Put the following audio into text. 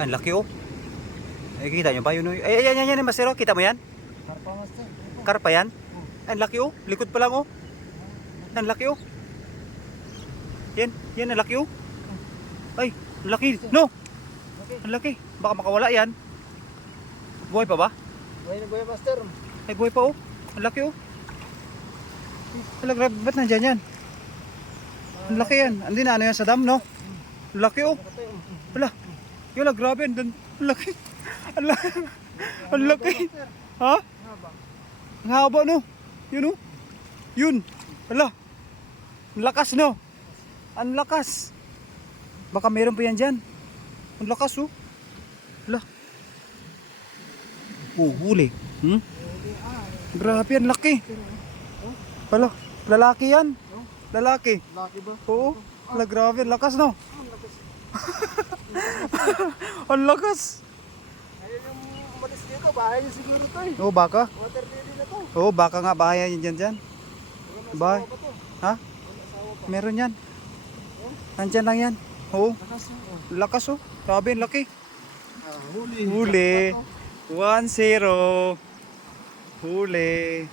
Ang laki oh. Ay, kita nyo ba yun? Ay, yan, Master oh. Kita mo yan? Karpa master. Karpa yan? Ang laki oh. Likod pa lang oh. Ang laki oh. Yan ang laki oh. Ay, ang laki. No! Ang laki. Baka makawala yan. Buhay pa ba? Buhay na buhay master. Ay, buhay pa oh. Ang laki oh. Wala, grabe. Ba't nandyan yan? Ang laki yan. Andi na ano yan sa dam, no? Ang laki oh. Wala. Wala, grabe. Ang laki. Ang laki. Ang laki. Ha? Ang haba, no? Yun oh. Yun. Wala. Ang lakas, no? Ang lakas. Baka meron pa yan dyan. Ang lakas oh. Wala. Oh, huli. Grabe, ang laki. Wala, lalaki yan. Lalaki. Laki ba? Oo. Wala, grabe, ang lakas no. Ang lakas. Ayun yung umalis dito. Bahay niya siguro to eh. Oo, baka. Water lily na to. Oo, baka nga bahay yan dyan. Bahay. Asawa pa to. Ha? Asawa pa. Meron yan. Nandyan lang yan. Oo. Lakas oh. Lakas oh. Grabe, ang laki. Huli. Huli. 1-0. Huli.